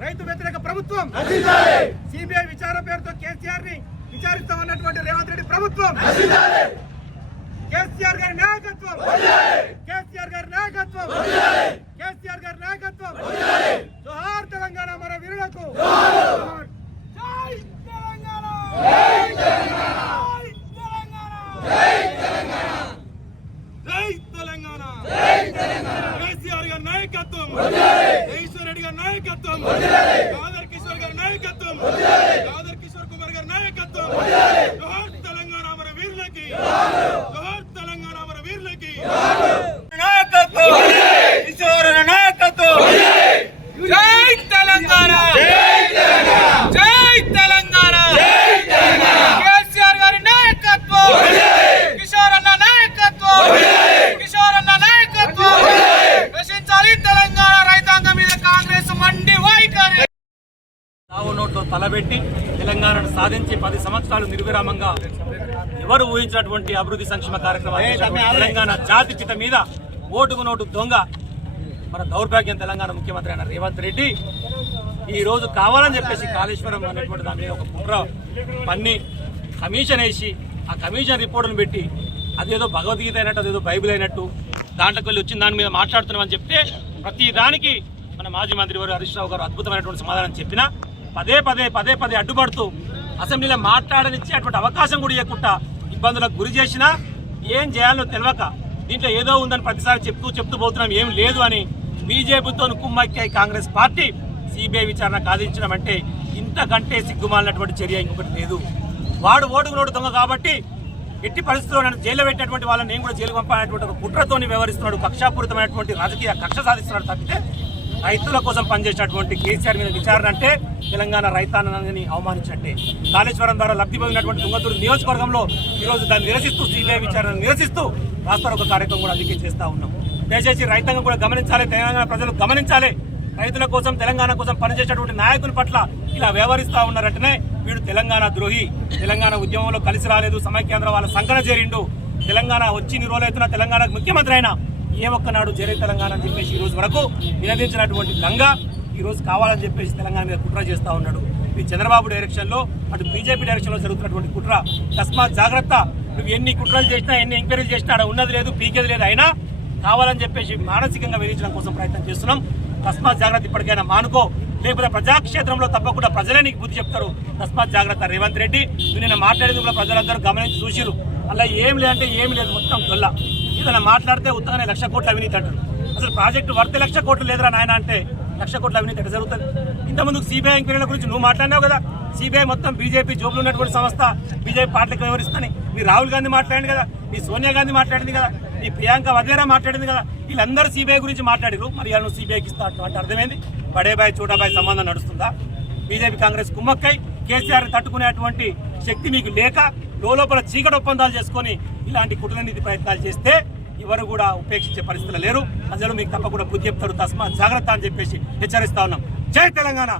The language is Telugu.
రైతు వ్యతిరేక ప్రభుత్వం సిబిఐ విచారణ పేరుతో కేసీఆర్ ని విచారిస్తామన్నటువంటి రేవంత్ రెడ్డి ప్రభుత్వం కేసీఆర్ గారి నాయకత్వం జోహార్ తెలంగాణ మన వీరులకు జై తెలంగాణ కేసీఆర్ గారి నాయకత్వం ఈశ్వర్ రెడ్డి గారి నాయకత్వం కాదర్ కిషోర్ గారి నాయకత్వం కాదర్ కిషోర్ కుమార్ గారి నాయకత్వం జోహార్ తెలంగాణ మన వీరులకి నాయకత్వం కిషోర్ నాయకత్వం జై తెలంగాణ కేసీఆర్ గారి నాయకత్వం కిషోర్ అన్న నాయకత్వం రక్షించాలి తెలంగాణ రైతాంగం మీద కాంగ్రెస్ మండి వైఖరి సాగు నోట్లో తలబెట్టి తెలంగాణను సాధించి 10 సంవత్సరాలు నిర్విరామంగా ఎవరు ఊహించినటువంటి అభివృద్ధి సంక్షేమ కార్యక్రమాలు తెలంగాణ జాతి పిత మీద ఓటుకు నోటు దొంగ మన దౌర్భాగ్యం తెలంగాణ ముఖ్యమంత్రి అయిన రేవంత్ రెడ్డి ఈ రోజు కావాలని చెప్పేసి కాళేశ్వరం అనేటువంటి దాని మీద ఒక కుట్ర పన్ని కమిషన్ వేసి ఆ కమిషన్ రిపోర్టును పెట్టి అదేదో భగవద్గీత అయినట్టు అదేదో బైబిల్ అయినట్టు దాంట్లోకి వెళ్ళి వచ్చిన దాని మీద మాట్లాడుతున్నామని చెప్తే ప్రతి దానికి మన మాజీ మంత్రి వారు హరీష్ రావు గారు అద్భుతమైనటువంటి సమాధానం చెప్పినా పదే అడ్డుపడుతూ అసెంబ్లీలో మాట్లాడనిచ్చి అటువంటి అవకాశం కూడా ఇవ్వకుండా ఇబ్బందులకు గురి చేసినా ఏం చేయాలో తెలియక దీంట్లో ఏదో ఉందని ప్రతిసారి చెప్తూ పోతున్నాం, ఏం లేదు అని బీజేపీతో కుమ్మక్కి కాంగ్రెస్ పార్టీ సిబిఐ విచారణ సాధించడం అంటే ఇంతకంటే సిగ్గుమాలినటువంటి చర్య ఇంకొకటి లేదు. వాడు ఓటుకు నోటు దొంగ కాబట్టి ఎట్టి పరిస్థితుల్లో నన్ను జైల్లో పెట్టినటువంటి వాళ్ళని నేను కూడా జైలు పంపాలనేటువంటి ఒక కుట్రతోని వ్యవహరిస్తున్నాడు, కక్షాపూరితమైనటువంటి రాజకీయ కక్ష సాధిస్తున్నాడు తప్పితే రైతుల కోసం పనిచేసినటువంటి కేసీఆర్ మీద విచారణ అంటే తెలంగాణ రైతాంగాన్ని అవమానించినట్టే. కాళేశ్వరం ద్వారా లబ్ధి పొందినటువంటి తుంగతుర్తి నియోజకవర్గంలో ఈరోజు దాన్ని నిరసిస్తూ సిబిఐ విచారణను నిరసిస్తూ రాస్తారోకో కార్యక్రమం కూడా అందుకే చేస్తూ ఉన్నాం. దయచేసి రైతాంగం కూడా గమనించాలి, తెలంగాణ ప్రజలు గమనించాలి. రైతుల కోసం తెలంగాణ కోసం పనిచేసేటువంటి నాయకుని పట్ల ఇలా వ్యవహరిస్తూ ఉన్నారంటేనే వీడు తెలంగాణ ద్రోహి, తెలంగాణ ఉద్యమంలో కలిసి రాలేదు, సమైక్యాంధ్ర వాళ్ళ సంకన చేరిండు, తెలంగాణ వచ్చి ఇన్ని రోజులైతున్నా తెలంగాణకు ముఖ్యమంత్రి అయినా ఏ ఒక్కనాడు జరే తెలంగాణ అని చెప్పేసి ఈ రోజు వరకు నినదించినటువంటి గంగా ఈ రోజు కావాలని చెప్పేసి తెలంగాణ మీద కుట్ర చేస్తూ ఉన్నాడు. ఇది చంద్రబాబు డైరెక్షన్లో అటు బీజేపీ డైరెక్షన్లో జరుగుతున్నటువంటి కుట్ర. తస్మాత్ జాగ్రత్త, నువ్వు ఎన్ని కుట్రలు చేసినా ఎన్ని ఎంక్వైరీలు చేసినా అక్కడ ఉన్నది లేదు పీకేది లేదు, అయినా కావాలని చెప్పేసి మానసికంగా వేధించడం కోసం ప్రయత్నం చేస్తున్నాం. తస్మాత్ జాగ్రత్త, ఇప్పటికైనా మానుకో, లేకపోతే ప్రజాక్షేత్రంలో తప్పకుండా ప్రజలే నీకు బుద్ధి చెప్తారు. తస్మాత్ జాగ్రత్త. రేవంత్ రెడ్డి నువ్వు నిన్న మాట్లాడేది కూడా ప్రజలందరూ గమనించి చూసిరు, అలా ఏం లేదంటే ఏమి లేదు, మొత్తం గొల్ల. ఏదైనా మాట్లాడితే ఉత్తగానే 1,00,000 కోట్ల అవినీతి అంటారు. అసలు ప్రాజెక్టు వర్త్ 1,00,000 కోట్లు లేదురా నాయన అంటే 1,00,000 కోట్ల అవినీతి ఎక్కడ జరుగుతుంది? ఇంతకుముందు సిబిఐ ఎంక్వైరీల గురించి నువ్వు మాట్లాడినావు కదా, సిబిఐ మొత్తం బీజేపీ జోబులు ఉన్నటువంటి సంస్థ, బీజేపీ పార్టీకి వ్యవహరిస్తాని మీ రాహుల్ గాంధీ మాట్లాడింది కదా, మీ సోనియా గాంధీ మాట్లాడింది కదా, మీ ప్రియాంక వదేరా మాట్లాడింది కదా, వీళ్ళందరూ సిబిఐ గురించి మాట్లాడారు. మరి వాళ్ళు సిబిఐకి ఇస్తా అంటే అర్థమైంది? బడేబాయ్ చోటాబాయ్ సంబంధం నడుస్తుందా? బీజేపీ కాంగ్రెస్ కుమ్మక్కై కేసీఆర్ తట్టుకునేటువంటి శక్తి మీకు లేక లోపల చీకటి ఒప్పందాలు చేసుకొని ఇలాంటి కుట్రనీతి ప్రయత్నాలు చేస్తే ఎవరు కూడా ఉపేక్షించే పరిస్థితులు లేరు. ప్రజలు మీకు తప్పకుండా బుద్ధి చెప్తారు. తస్మాత్ జాగ్రత్త అని చెప్పేసి హెచ్చరిస్తా ఉన్నాం. జై తెలంగాణ.